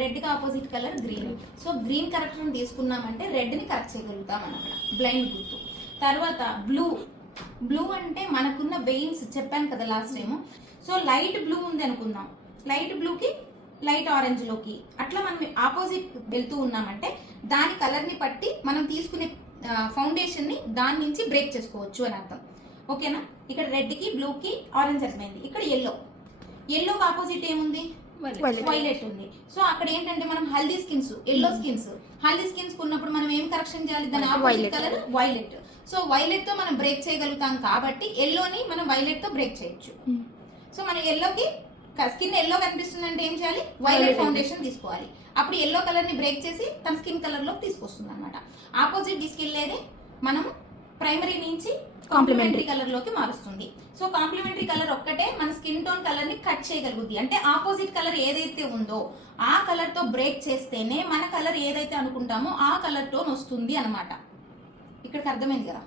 Red కి opposite colour green. So green corrector తీసుకున్నామంటే red ని కరెక్ట్ చేయగలుగుతాం అన్నమాట, బ్లైండ్ గుర్తు. తర్వాత బ్లూ. బ్లూ అంటే మనకున్న వెయిన్స్ చెప్పాను కదా last time. So light blue ఉంది అనుకుందాం, లైట్ బ్లూకి లైట్ ఆరెంజ్ లోకి అట్లా మనం ఆపోజిట్ వెళ్తూ ఉన్నామంటే దాని కలర్ ని బట్టి మనం తీసుకునే ఫౌండేషన్ ని దాని నుంచి బ్రేక్ చేసుకోవచ్చు అని అర్థం. ఓకేనా? ఇక్కడ రెడ్ కి బ్లూ కి ఆరెంజ్ అర్థమైంది. ఇక్కడ ఎల్లో. ఎల్లోకి ఆపోజిట్ ఏముంది? వైలెట్ ఉంది. సో అక్కడ ఏంటంటే మనం haldi skins, yellow skins, haldi skins ఉన్నప్పుడు మనం ఏం కరెక్షన్ చేయాలి? దాని opposite colour violet. So violet తో మనం బ్రేక్ చేయగలుగుతాం కాబట్టి ఎల్లోని మనం వైలెట్ తో బ్రేక్ చేయొచ్చు. సో మనం ఎల్లోకి స్కిన్ ఎల్లో కనిపిస్తుంది అంటే ఏం చేయాలి? వైలెట్ ఫౌండేషన్ తీసుకోవాలి. అప్పుడు ఎల్లో కలర్ ని బ్రేక్ చేసి తన స్కిన్ కలర్ లో తీసుకొస్తుంది అనమాట. ఆపోజిట్ తీసుకెళ్లేదే మనం ప్రైమరీ నుంచి కాంప్లిమెంటరీ కలర్ లోకి మారుస్తుంది. సో కాంప్లిమెంటరీ కలర్ ఒక్కటే మన స్కిన్ టోన్ కలర్ ని కట్ చేయగలుగుతుంది. అంటే ఆపోజిట్ కలర్ ఏదైతే ఉందో ఆ కలర్ తో బ్రేక్ చేస్తేనే మన కలర్ ఏదైతే అనుకుంటామో ఆ కలర్ టోన్ వస్తుంది అనమాట. ఇక్కడికి అర్థమైంది కదా?